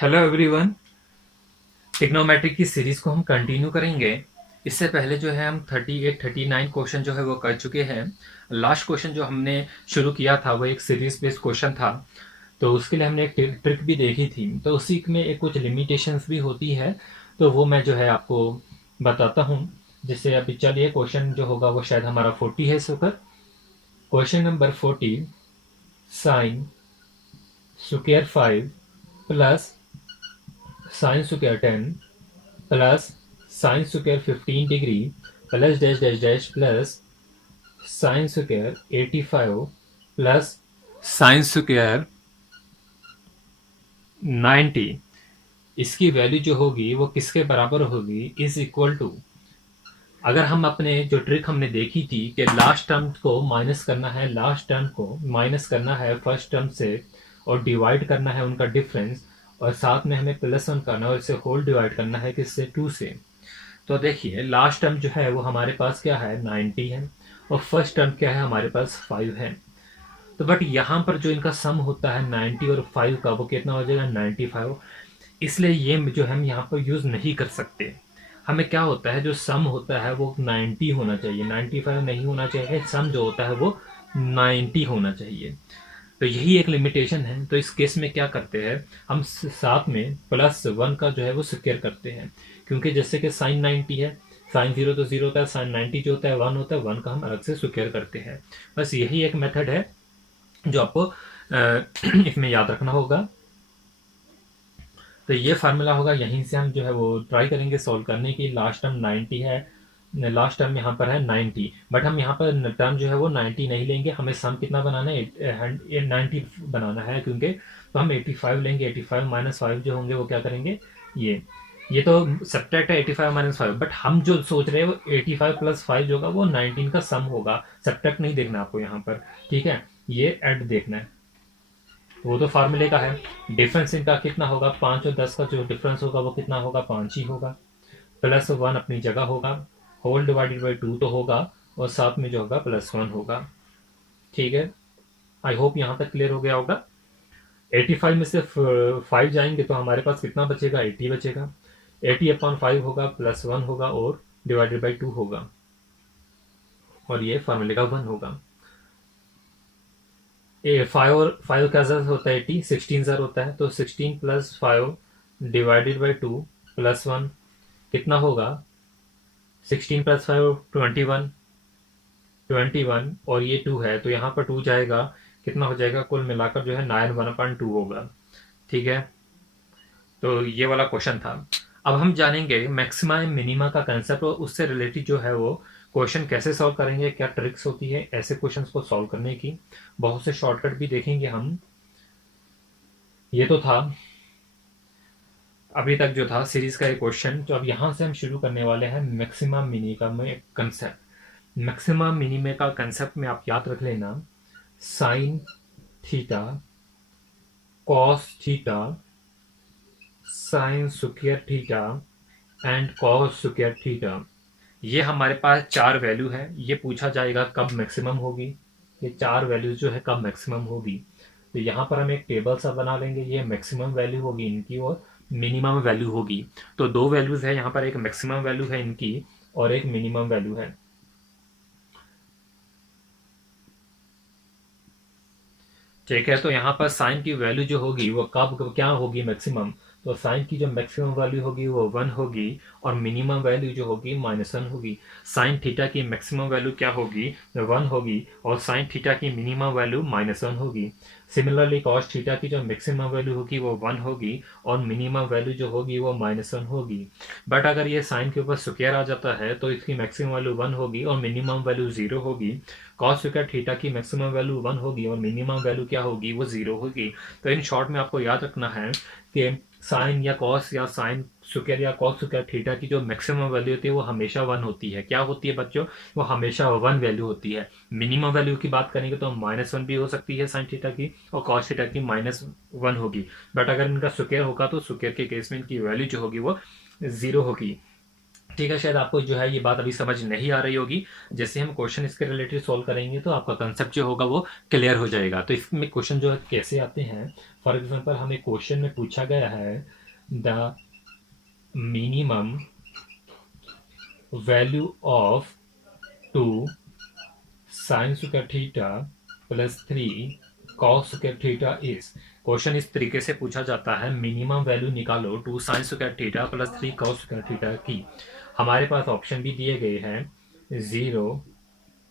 Hello everyone. Trigonometry की series को हम कंटिन्यू करेंगे। इससे पहले जो है हम 38 39 क्वेश्चन जो है वो कर चुके हैं। लास्ट क्वेश्चन जो हमने शुरू किया था वो एक सीरीज बेस्ड क्वेश्चन था, तो उसके लिए हमने एक ट्रिक भी देखी थी। तो उसी में एक कुछ लिमिटेशंस भी होती है, तो वो मैं जो है आपको बताता हूँ। जिससे अभी चलिए क्वेश्चन जो होगा वो शायद हमारा 40 है इस वक्त। Question number 40, sine square 5 plus sine square 10 plus sine square 15 degree plus dash dash dash plus sine square 85 plus sine square 90, इसकी वैल्यू जो होगी वो किसके बराबर होगी? इज इक्वल टू, अगर हम अपने जो ट्रिक हमने देखी थी कि लास्ट टर्म को माइनस करना है, लास्ट टर्म को माइनस करना है फर्स्ट टर्म से और डिवाइड करना है उनका डिफरेंस, और साथ में हमें +1 करना है और इसे होल डिवाइड करना है किससे? 2 से। तो देखिए लास्ट टर्म जो है वो हमारे पास क्या है? 90 है, और फर्स्ट टर्म क्या है? हमारे पास 5 है। तो बट यहाँ पर जो इनका सम होता है 90 और 5 का, वो कितना हो जाएगा? 95। इसलिए ये जो हम यहाँ पर यूज़ नहीं कर सकते। हमें क्या होता है, जो सम होता है वो 90 होना चाहिए, 95 नहीं होना चाहिए। सम जो होता है वो 90 होना चाहिए। तो यही एक लिमिटेशन है। तो इस केस में क्या करते हैं हम, साथ में +1 का जो है वो स्क्वायर करते हैं, क्योंकि जैसे कि साइन 90 है, साइन 0 तो 0 होता है, साइन 90 जो होता है 1 होता है, 1 का हम अलग से स्क्वायर करते हैं। बस यही एक मेथड है जो आपको इसमें याद रखना होगा। तो ये फार्मूला होगा, यहीं से हम जो है वो ट्राई करेंगे सॉल्व करने की। लास्ट टर्म 90 है, लास्ट टर्म यहाँ पर है 90, बट हम यहाँ पर टर्म जो है वो 90 नहीं लेंगे। हमें सम कितना बनाना है? 90 बनाना है, क्योंकि तो हम 85 लेंगे। 85 माइनस 5 जो होंगे वो क्या करेंगे? ये तो सब्ट्रैक्ट है 85 माइनस 5, बट हम जो सोच रहे हैं वो 85 प्लस 5 जो होगा वो 19 का सम होगा। सब्ट्रैक्ट नहीं देखना आपको यहाँ पर, ठीक है? ये ऐड देखना है। वो तो फार्मूले का है। डिफरेंस इनका कितना होगा? 5 और 10 का जो डिफरेंस होगा वो कितना होगा? 5 ही होगा। +1 अपनी जगह होगा, होल डिवाइडेड बाई 2 तो होगा, और साथ में जो होगा +1 होगा। ठीक है, आई होप यहाँ तक क्लियर हो गया होगा। 85 में से 5 जाएंगे तो हमारे पास कितना बचेगा? 80 बचेगा। 80/5 होगा, +1 होगा और डिवाइडेड बाई 2 होगा, और ये फार्मूले का 1 होगा। 5 और 5 का ज़र होता है 80, 16 ज़र होता है, तो 16 + 5 डिवाइडेड बाई 2 +1 कितना होगा? 16 + 5 21, 21 और ये 2 है, तो यहाँ पर 2 जाएगा, कितना हो जाएगा? कुल मिलाकर जो है 9 1/2 होगा। ठीक है, तो ये वाला क्वेश्चन था। अब हम जानेंगे मैक्सिमा मिनिमा का कंसेप्ट, और उससे रिलेटेड जो है वो क्वेश्चन कैसे सॉल्व करेंगे, क्या ट्रिक्स होती है ऐसे क्वेश्चंस को सॉल्व करने की। बहुत से शॉर्टकट भी देखेंगे हम। ये तो था अभी तक जो था सीरीज का एक क्वेश्चन। तो अब यहाँ से हम शुरू करने वाले हैं मैक्सिमा मिनिमा में कंसेप्ट। मैक्सिमा मिनिमा का कंसेप्ट में आप याद रख लेना, sine theta cos theta sine square theta and cos square theta. ये हमारे पास 4 वैल्यू है। ये पूछा जाएगा कब मैक्सिमम होगी, ये 4 वैल्यूज जो है कब मैक्सिमम होगी। तो यहाँ पर हम एक टेबल सा बना लेंगे। ये मैक्सिमम वैल्यू होगी इनकी और मिनिमम वैल्यू होगी। तो 2 वैल्यूज है यहाँ पर, एक मैक्सिमम वैल्यू है इनकी और एक मिनिमम वैल्यू है। ठीक है, तो यहाँ पर साइन की वैल्यू जो होगी वो कब क्या होगी? मैक्सिमम। तो साइन की जो मैक्सिमम वैल्यू होगी वो 1 होगी, और मिनिमम वैल्यू जो होगी -1 होगी। साइन थीटा की मैक्सिमम वैल्यू क्या होगी? 1 होगी, और साइन थीटा की मिनिमम वैल्यू -1 होगी। सिमिलरली कॉस थीटा की जो मैक्सिमम वैल्यू होगी वो 1 होगी, और मिनिमम वैल्यू जो होगी वो -1 होगी। बट अगर ये साइन के ऊपर स्क्वायर आ जाता है तो इसकी मैक्सिमम वैल्यू 1 होगी और मिनिमम वैल्यू 0 होगी। कॉस स्क्वायर थीटा की मैक्सिमम वैल्यू 1 होगी और मिनिमम वैल्यू क्या होगी? वो 0 होगी। तो इन शॉर्ट में आपको याद रखना है कि साइन या कॉस या साइन स्क्वायर या कॉस स्क्वायर थीटा की जो मैक्सिमम वैल्यू होती है वो हमेशा 1 होती है। क्या होती है बच्चों? वो हमेशा 1 वैल्यू होती है। मिनिमम वैल्यू की बात करेंगे तो -1 भी हो सकती है साइन थीटा की, और कॉस थीटा की -1 होगी। बट अगर इनका स्क्वायर होगा तो स्क्वायर के केस में इनकी वैल्यू जो होगी वो 0 होगी। ठीक है, शायद आपको जो है ये बात अभी समझ नहीं आ रही होगी। जैसे हम क्वेश्चन इसके रिलेटेड सॉल्व करेंगे तो आपका कंसेप्ट जो होगा वो क्लियर हो जाएगा। तो इसमें क्वेश्चन जो है कैसे आते हैं, फॉर एग्जांपल हमें क्वेश्चन में पूछा गया है the minimum value of 2 sign square theta plus 3 cos square theta is. Question इस तरीके से पूछा जाता है, मिनिमम वैल्यू निकालो 2 sign square theta plus 3 cos square theta की। हमारे पास ऑप्शन भी दिए गए हैं 0,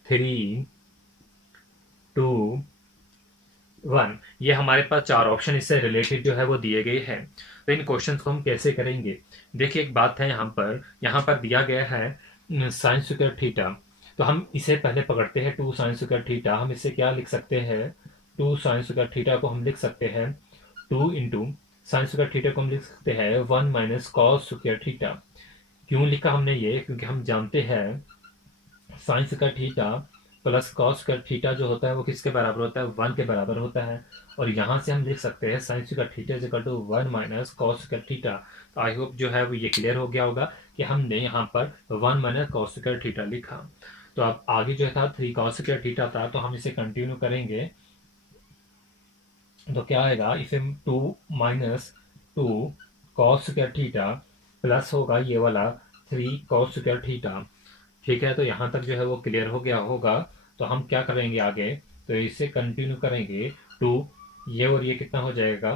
3, 2, 1। ये हमारे पास चार ऑप्शन इससे रिलेटेड जो है वो दिए गए हैं। तो इन क्वेश्चन को हम कैसे करेंगे, देखिए एक बात है, यहाँ पर दिया गया है साइन स्क्वायर थीटा। तो हम इसे पहले पकड़ते हैं 2 साइन स्क्वायर थीटा। हम इसे क्या लिख सकते हैं, 2 साइन स्क्वायर थीटा को हम लिख सकते हैं 2 इंटू साइन स्क्वायर थीटा को हम लिख सकते हैं 1 माइनस कॉस स्क्वायर थीटा। क्यों लिखा हमने ये, क्योंकि हम जानते हैं sine square theta plus cos square theta जो होता है वो किसके बराबर होता है, 1 के बराबर होता है। और यहाँ से हम लिख सकते हैं sine square theta is equal to 1 minus cos square theta. तो आई होप जो है वो ये क्लियर हो गया होगा कि हमने यहाँ पर 1 माइनस कॉस स्क्वायर थीटा लिखा। तो अब आगे जो था 3 कॉस स्क्वायर थीटा था, तो हम इसे कंटिन्यू करेंगे। तो क्या आएगा, इसे 2 minus 2 cos square theta plus होगा ये वाला 3 कॉस स्क्वायर थीटा। ठीक है, तो यहाँ तक जो है वो क्लियर हो गया होगा। तो हम क्या करेंगे आगे, तो इसे कंटिन्यू करेंगे 2, ये और ये कितना हो जाएगा,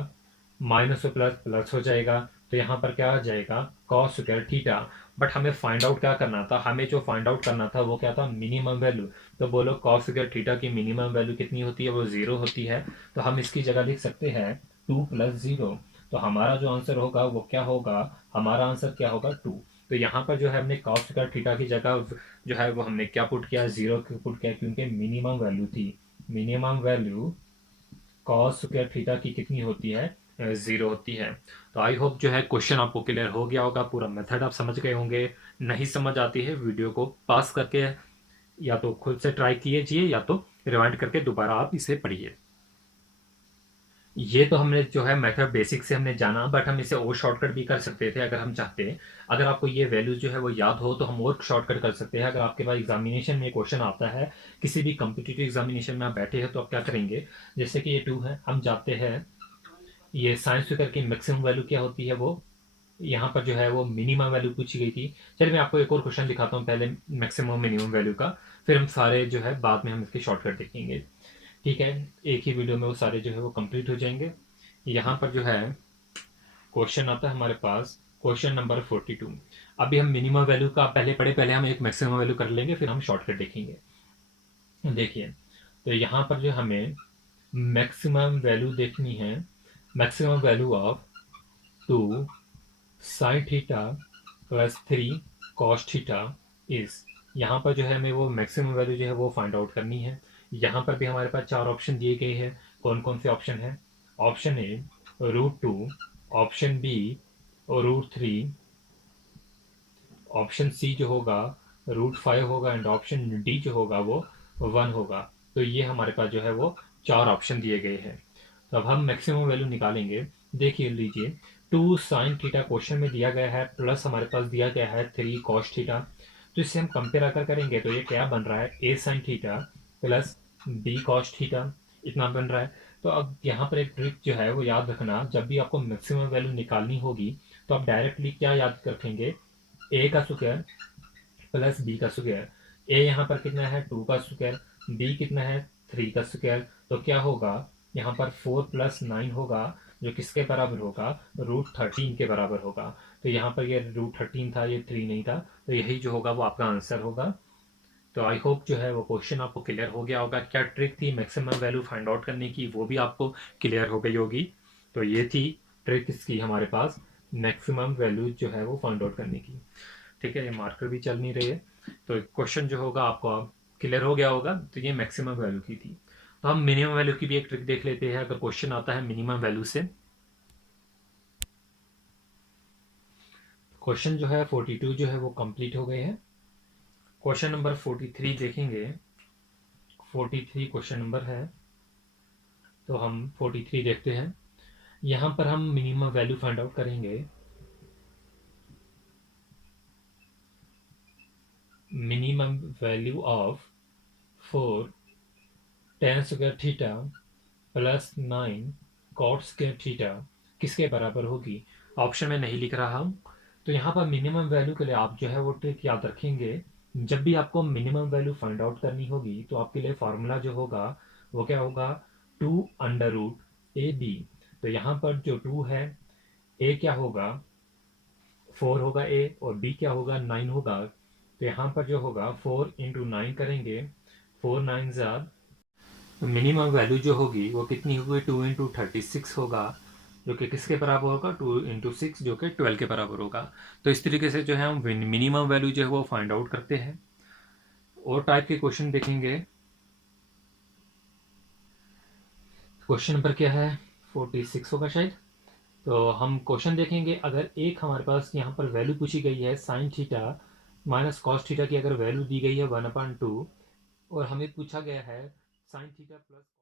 माइनस और प्लस प्लस हो जाएगा। तो यहाँ पर क्या आ जाएगा, कॉस स्क्वायर थीटा। बट हमें फाइंड आउट क्या करना था, हमें जो फाइंड आउट करना था वो क्या था, मिनिमम वैल्यू। तो बोलो कॉस स्क्वायर थीटा की मिनिमम वैल्यू कितनी होती है, वो 0 होती है। तो हम इसकी जगह लिख सकते हैं 2 प्लस 0। तो हमारा जो आंसर होगा वो क्या होगा, हमारा आंसर क्या होगा 2। तो यहाँ पर जो है हमने कॉस स्क्वायर थीटा की जगह जो है वो हमने क्या पुट किया, 0 पुट किया, क्योंकि मिनिमम वैल्यू थी। Minimum value cos square theta की कितनी होती है, 0 होती है। तो आई होप जो है क्वेश्चन आपको क्लियर हो गया होगा, पूरा मेथड आप समझ गए होंगे। नहीं समझ आती है वीडियो को पास करके या तो खुद से ट्राई कीजिए या तो रिवाइंड करके दोबारा आप इसे पढ़िए। ये तो हमने जो है मेथड बेसिक से हमने जाना, बट हम इसे और शॉर्टकट भी कर सकते थे अगर हम चाहते हैं। अगर आपको ये वैल्यू जो है वो याद हो तो हम और शॉर्टकट कर सकते हैं। अगर आपके पास एग्जामिनेशन में क्वेश्चन आता है, किसी भी कम्पिटिटिव एग्जामिनेशन में आप बैठे हैं, तो आप क्या करेंगे, जैसे कि ये 2 है, हम जाते हैं ये साइंस स्क्वायर की मैक्सिमम वैल्यू क्या होती है, वो यहाँ पर जो है वो मिनिमम वैल्यू पूछी गई थी। चलिए मैं आपको एक और क्वेश्चन दिखाता हूँ पहले मैक्सिमम मिनिमम वैल्यू का, फिर हम सारे जो है बाद में हम इसके शॉर्टकट देखेंगे। ठीक है, एक ही वीडियो में वो सारे जो है वो कंप्लीट हो जाएंगे। यहाँ पर जो है क्वेश्चन आता है हमारे पास, क्वेश्चन नंबर 42। अभी हम मिनिमम वैल्यू का पहले पढ़े, पहले हम एक मैक्सिमम वैल्यू कर लेंगे, फिर हम शॉर्टकट देखेंगे। देखिए, तो यहाँ पर जो हमें मैक्सिमम वैल्यू देखनी है, maximum value of 2 sign theta plus 3 cos theta is. यहाँ पर जो है हमें वो मैक्सिमम वैल्यू जो है वो फाइंड आउट करनी है। यहाँ पर भी हमारे पास 4 ऑप्शन दिए गए हैं। कौन कौन से ऑप्शन है, option A √2, option B √3, option C जो होगा √5 होगा, एंड ऑप्शन डी जो होगा वो 1 होगा। तो ये हमारे पास जो है वो 4 ऑप्शन दिए गए हैं। तो अब हम मैक्सिमम वैल्यू निकालेंगे। देखिए लीजिए, 2 साइन थीटा क्वेश्चन में दिया गया है, प्लस हमारे पास दिया गया है 3 कॉस थीटा। तो इससे हम कंपेयर अगर करेंगे तो ये क्या बन रहा है, A sine theta plus B cos theta, इतना बन रहा है। तो अब यहाँ पर एक ट्रिक जो है वो याद रखना, जब भी आपको मैक्सिमम वैल्यू निकालनी होगी तो आप डायरेक्टली क्या याद रखेंगे, ए का स्क्वायर प्लस बी का स्क्वायर। ए यहाँ पर कितना है, 2 का स्क्वायर, बी कितना है, 3 का स्क्वायर। तो क्या होगा, यहाँ पर 4 प्लस 9 होगा, जो किसके बराबर होगा, √13 के बराबर होगा। तो यहाँ पर ये √13 था, ये 3 नहीं था, तो यही जो होगा वो आपका आंसर होगा। तो आई होप जो है वो क्वेश्चन आपको क्लियर हो गया होगा। क्या ट्रिक थी मैक्सिमम वैल्यू फाइंड आउट करने की, वो भी आपको क्लियर हो गई होगी। तो ये थी ट्रिक इसकी हमारे पास, मैक्सिमम वैल्यू जो है वो फाइंड आउट करने की। ठीक है, ये मार्कर भी चल नहीं रही है। तो क्वेश्चन जो होगा आपको क्लियर हो गया होगा। तो ये मैक्सिमम वैल्यू की थी। तो हम मिनिमम वैल्यू की भी एक ट्रिक देख लेते हैं, अगर क्वेश्चन आता है मिनिमम वैल्यू से। क्वेश्चन जो है 42 जो है वो कंप्लीट हो गए हैं। क्वेश्चन नंबर 43 देखेंगे। 43 क्वेश्चन नंबर है, तो हम 43 देखते हैं। यहाँ पर हम मिनिमम वैल्यू फाइंड आउट करेंगे। Minimum value of 4 tan square theta plus 9 cot square theta किसके बराबर होगी। ऑप्शन में नहीं लिख रहा हूँ। तो यहाँ पर मिनिमम वैल्यू के लिए आप जो है वो ट्रिक याद रखेंगे। जब भी आपको मिनिमम वैल्यू फाइंड आउट करनी होगी तो आपके लिए फार्मूला जो होगा वो क्या होगा, 2√AB। तो यहाँ पर जो 2 है, ए क्या होगा 4 होगा ए, और बी क्या होगा 9 होगा। तो यहाँ पर जो होगा 4 × 9 करेंगे, 4 9 ज़ार, तो मिनिमम वैल्यू जो होगी वो कितनी होगी, 2 × 36 होगा, जो कि किसके बराबर होगा, 2 × 6 जो कि 12 के बराबर होगा। तो इस तरीके से जो है हम मिनिमम वैल्यू जो है वो फाइंड आउट करते हैं। और टाइप के क्वेश्चन देखेंगे। क्वेश्चन नंबर क्या है, 46 होगा शायद। तो हम क्वेश्चन देखेंगे। अगर एक हमारे पास यहाँ पर वैल्यू पूछी गई है sine theta minus cos theta की, अगर वैल्यू दी गई है 1/2, और हमें पूछा गया है साइन थीटा प्लस